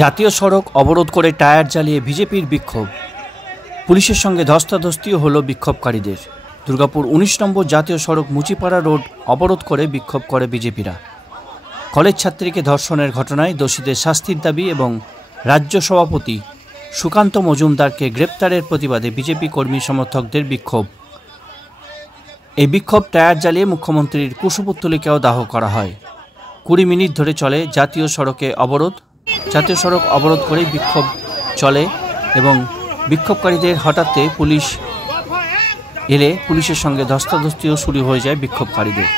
জাতীয় সড়ক অবরোধ করে টায়ার জ্বালিয়ে বিজেপির বিক্ষোভ। পুলিশের সঙ্গে ধস্তাধস্তিও হলো বিক্ষোভকারীদের। দুর্গাপুর ১৯ নম্বর জাতীয় সড়ক মুচিপাড়া রোড অবরোধ করে বিক্ষোভ করে বিজেপিরা। কলেজ ছাত্রীকে ধর্ষণের ঘটনায় দোষীদের শাস্তির দাবি এবং রাজ্য সভাপতি সুকান্ত মজুমদারকে গ্রেপ্তারের প্রতিবাদে বিজেপি কর্মী সমর্থকদের বিক্ষোভ। এই বিক্ষোভ টায়ার জ্বালিয়ে মুখ্যমন্ত্রীর কুশপুত্তলিকাও দাহ করা হয়। ২০ মিনিট ধরে চলে জাতীয় সড়কে অবরোধ। জাতীয় সড়ক অবরোধ করে বিক্ষোভ চলে এবং বিক্ষোভকারীদের হঠাৎ পুলিশ এলে পুলিশের সঙ্গে ধস্তাধস্তিও শুরু হয়ে যায় বিক্ষোভকারীদের।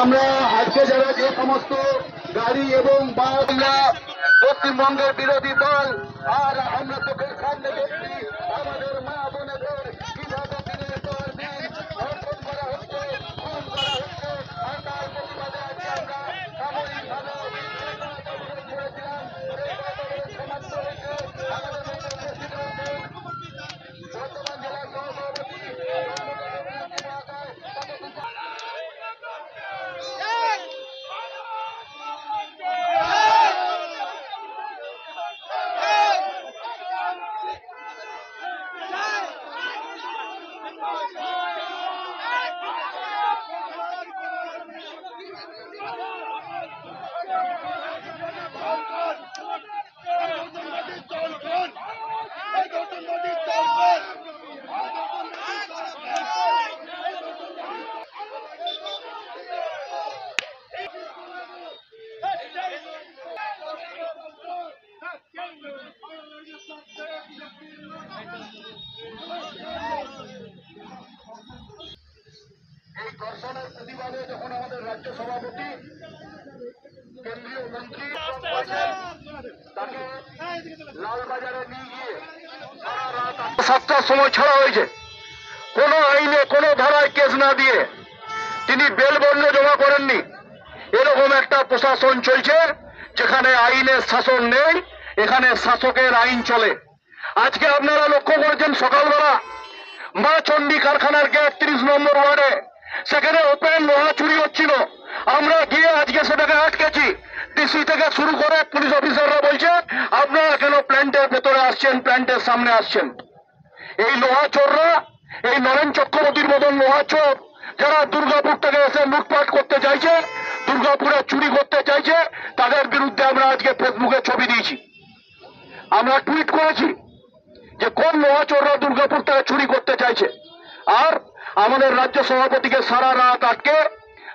আমরা আজকে যারা যে সমস্ত গাড়ি এবং বাসরা পশ্চিমবঙ্গের বিরোধী দল আর আমরা চোখের সামনে দেখছি আমাদের মা বোনেদের কিভাবে দিনের পর দিন ধর্ষণ করা হচ্ছে, খুন করা হচ্ছে, আর তার প্রতিবাদে আজকে আমরা সাময়িকভাবে করেছিলাম। সমাপ্ত হয়েছে আমাদের বর্তমান জেলার সভাপতি এই ধর্ষণের প্রতিবাদে যখন আমাদের রাজ্য সভাপতি কেন্দ্রীয় মন্ত্রী তাকে লালবাজারে নিয়ে গিয়ে সারা রাত 7টার সময় ছাড়া হয়েছে, কোন আইনে কোন ধারায় কেস না দিয়ে তিনি বেল বন্ধ জমা করেননি। এরকম একটা প্রশাসন চলছে যেখানে আইনের শাসন নেই, এখানে শাসকের আইন চলে। আজকে আপনারা লক্ষ্য করেছেন সকালবেলা মা চণ্ডী কারখানার গেট 30 নম্বর ওয়ার্ডে সেখানে ওপেন লোহা চুরি হচ্ছিল। আমরা গিয়ে আজকে সেটাকে আটকেছি। ডিসি থেকে শুরু করে পুলিশ অফিসাররা বলছে আপনারা কেন প্ল্যান্টের ভেতরে আসছেন, প্ল্যান্টের সামনে আসছেন। এই লোহা চোররা, এই নরেন চক্রবর্তীর মতন লোহা চোর যারা দুর্গাপুর থেকে এসে লুটপাট করতে চাইছে, দুর্গাপুরে চুরি করতে চাইছে, তাদের বিরুদ্ধে আমরা আজকে ফেসবুকে ছবি দিয়েছি। আমরা টুইট করেছি যে কোন লোহা চোররা দুর্গাপুর থেকে চুরি করতে চাইছে। আর আমাদের রাজ্য সভাপতিকে সারা রাত আটকে,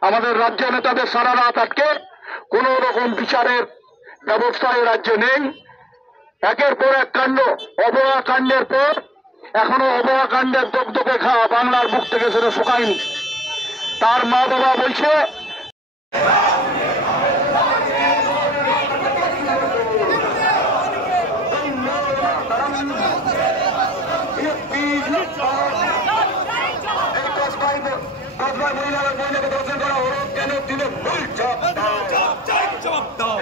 আমাদের রাজ্য নেতাদের সারা রাত আটকে কোন রকম বিচারের ব্যবস্থা এই রাজ্যে নেই। একের পর এক কাণ্ড, অবহেলা কাণ্ডের পর এখনো অবহেলা কাণ্ডের দগদগে খাওয়া বাংলার বুক থেকে সেটা শুকায়নি। তার মা বাবা বলছে মহিলাকে দর্শন করা হলো কেন, দিলে ভুল জবাব দাও।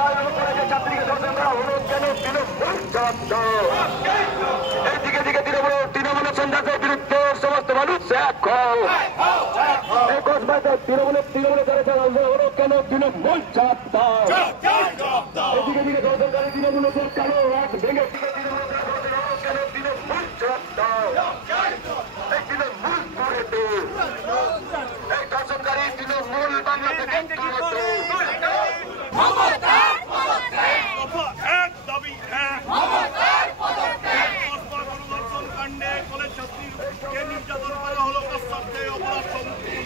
সরকারের উপরে যে ছাত্রীকে ধর্ষণ করা হলো কেন তৃণমূল জবাব দাও। এইদিকে দিকে তৃণমূলের সন্ত্রাসের বিরুদ্ধে সমস্ত মানুষ এক হও। এই কসবাতে তৃণমূলের হলো কেন তৃণমূল জবাব দাও। এইদিকে দিকে ধর্ষণকারী তৃণমূলের কেন এক ভেঙে কেন তৃণমূল জবাব দাও। এই তৃণমূল করে দে, এই ধর্ষণকারী তৃণমূল বাংলা থেকে নির্যাতন করা হলো প্রস্তাবে অপরাধ মুখ্যমন্ত্রী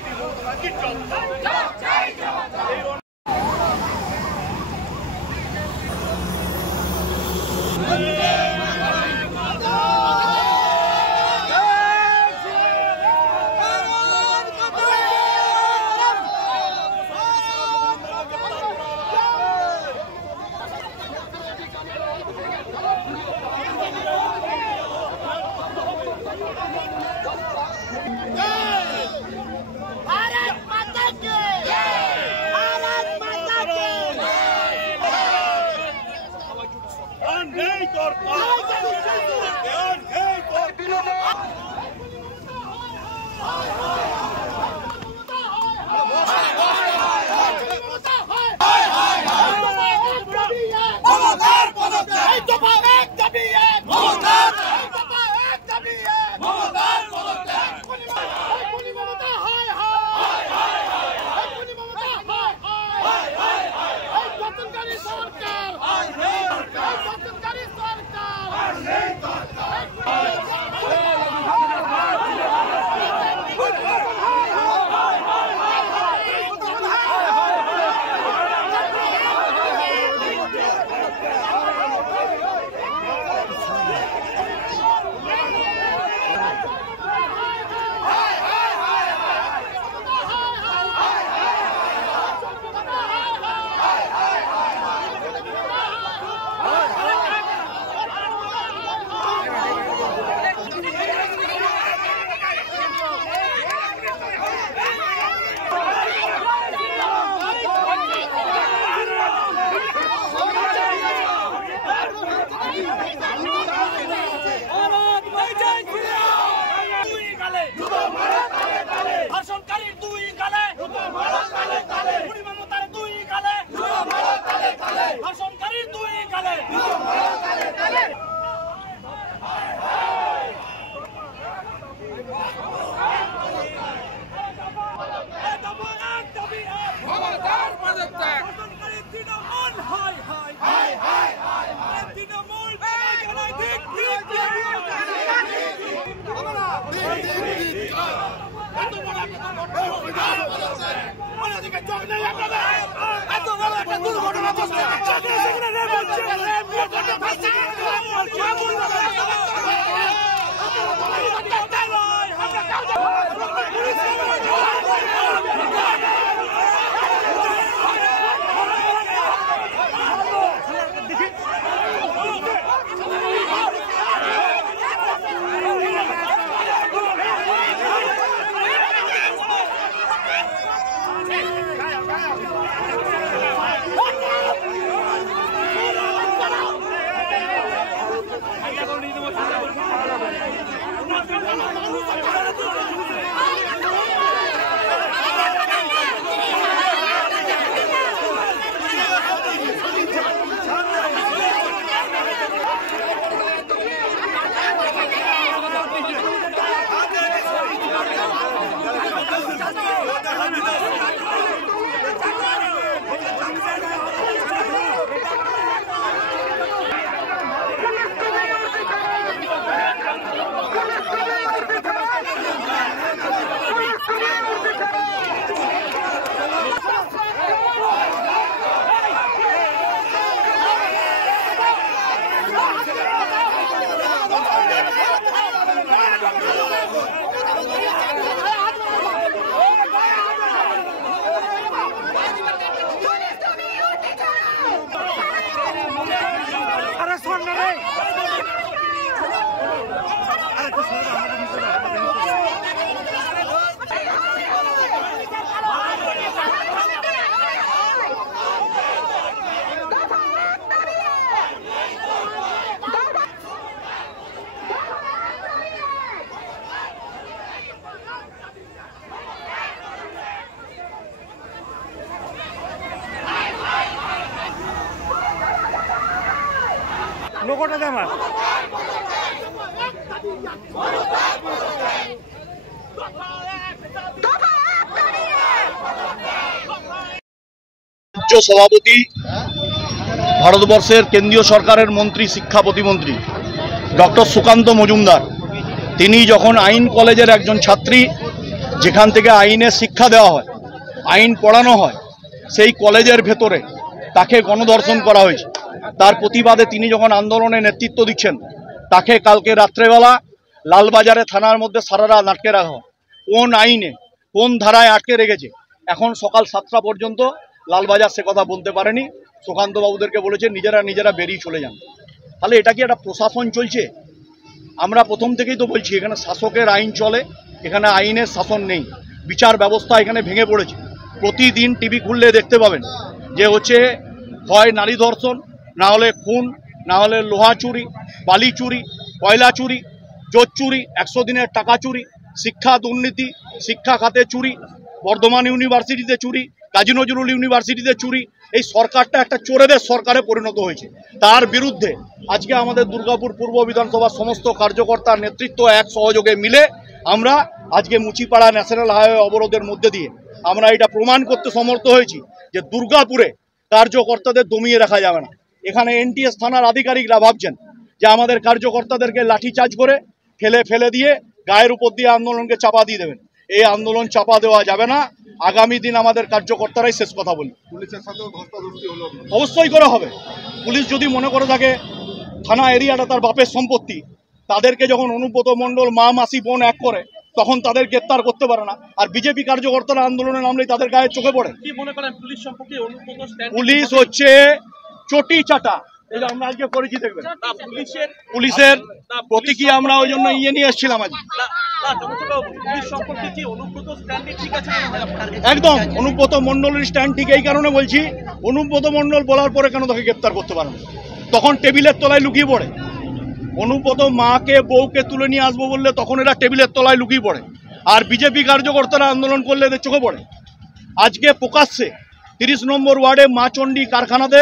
ভোটে দেবে রাজ্য সভাপতি, ভারতবর্ষের কেন্দ্রীয় সরকারের মন্ত্রী, শিক্ষা প্রতিমন্ত্রী ডক্টর সুকান্ত মজুমদার, তিনি যখন আইন কলেজের একজন ছাত্রী, যেখান থেকে আইনের শিক্ষা দেওয়া হয়, আইন পড়ানো হয়, সেই কলেজের ভেতরে তাকে গণধর্ষণ করা হয়েছে। তার প্রতিবাদে তিনি যখন আন্দোলনে নেতৃত্ব দিচ্ছেন, তাকে কালকে রাত্রেবেলা লালবাজারে থানার মধ্যে সারা রাত আটকে রাখা হয়। কোন আইনে, কোন ধারায় আটকে রেখেছে, এখন সকাল 7টা পর্যন্ত লালবাজার সে কথা বলতে পারেনি। সুকান্ত বাবুদেরকে বলেছে নিজেরা বেরিয়ে চলে যান। তাহলে এটা কি একটা প্রশাসন চলছে? আমরা প্রথম থেকেই তো বলছি, এখানে শাসকের আইন চলে, এখানে আইনের শাসন নেই। বিচার ব্যবস্থা এখানে ভেঙে পড়েছে। প্রতিদিন টিভি খুললে দেখতে পাবেন যে হচ্ছে হয় নারী ধর্ষণ, না হলে খুন, না হলে লোহা চুরি, বালি চুরি, কয়লা চুরি, জোর চুরি, 100 দিনের টাকা চুরি, শিক্ষা দুর্নীতি, শিক্ষা খাতে চুরি, বর্ধমান ইউনিভার্সিটিতে চুরি, কাজী নজরুল ইউনিভার্সিটিতে চুরি। এই সরকারটা একটা চোরেদের সরকারে পরিণত হয়েছে। তার বিরুদ্ধে আজকে আমাদের দুর্গাপুর পূর্ব বিধানসভার সমস্ত কার্যকর্তার নেতৃত্ব এক সহযোগে মিলে আমরা আজকে মুচিপাড়া ন্যাশনাল হাইওয়ে অবরোধের মধ্যে দিয়ে আমরা এটা প্রমাণ করতে সমর্থ হয়েছি যে দুর্গাপুরে কার্যকর্তাদের দমিয়ে রাখা যাবে না। এখানে এনটিএস থানার আধিকারিকরা ভাবছেন যে আমাদের কার্যকর্তাদেরকে লাঠিচার্জ করে ফেলে দিয়ে গায়ের উপর দিয়ে আন্দোলনকে চাপা দিয়ে দেবেন। এই আন্দোলন চাপা দেওয়া যাবে না। আগামী দিন আমাদের কার্যকর্তারাই শেষ কথা বলি। পুলিশের সাথেও ধস্তাধস্তি হলো। অবশ্যই করা হবে। পুলিশ যদি মনে করে থাকে থানা এরিয়াটা তার বাপের সম্পত্তি, তাদেরকে যখন অনুব্রত মণ্ডল মা মাসি বোন এক করে, তখন তাদের গ্রেপ্তার করতে পারে না। আর বিজেপি কার্যকর্তারা আন্দোলনে নামলেই তাদের গায়ে চোখে পড়ে। কি মনে করেন পুলিশ সম্পর্কে অনুব্রত স্ট্যান্ড? পুলিশ হচ্ছে চটি চাটা। এটা আমরা আজকে করেছি, দেখবেন পুলিশের প্রতীকী আমরা ওই জন্য নিয়ে এসেছিলাম আজ। পুলিশ সম্পর্কে কি অনুব্রত স্ট্যান্ড ঠিক আছে? একদম অনুব্রত মণ্ডলের স্ট্যান্ড ঠিক। এই কারণে বলছি, অনুব্রত মণ্ডল বলার পরে কেন তাকে গ্রেপ্তার করতে পারে না? তখন টেবিলের তলায় লুকিয়ে পড়ে। অনুব্রত মাকে বউকে তুলে নিয়ে আসবো বললে তখন এরা টেবিলের তলায় লুকিয়ে পড়ে। আর বিজেপি কার্যকর্তারা আন্দোলন করলে এদের চোখে পড়ে। আজকে প্রকাশ্যে 30 নম্বর ওয়ার্ডে মা চণ্ডী কারখানাতে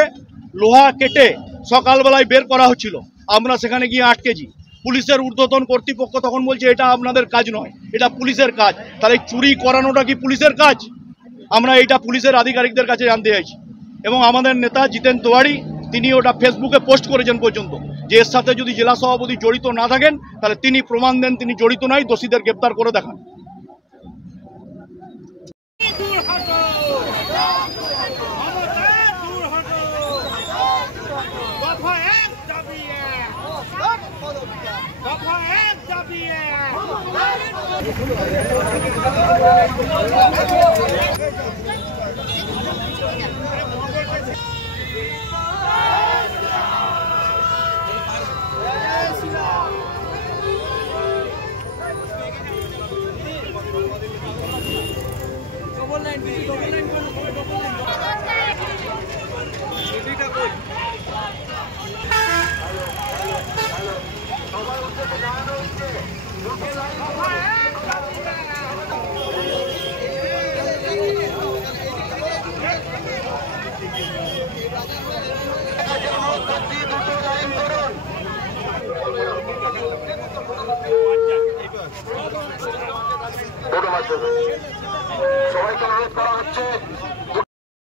লোহা কেটে সকালবেলায় বের করা হচ্ছিল, আমরা সেখানে গিয়ে আটকেছি। পুলিশের ঊর্ধ্বতন কর্তৃপক্ষ তখন বলছে এটা আপনাদের কাজ নয়, এটা পুলিশের কাজ। তাহলে চুরি করানোটা কি পুলিশের কাজ? আমরা এটা পুলিশের আধিকারিকদের কাছে জানতে চাইছি। এবং আমাদের নেতা জিতেন তিওয়ারি তিনি ওটা ফেসবুকে পোস্ট করেছেন পর্যন্ত, যে এর সাথে যদি জেলা সভাপতি জড়িত না থাকেন তাহলে তিনি প্রমাণ দেন তিনি জড়িত নাই, দোষীদের গ্রেপ্তার করে দেখান। সবাইকে অনুরোধ করা হচ্ছে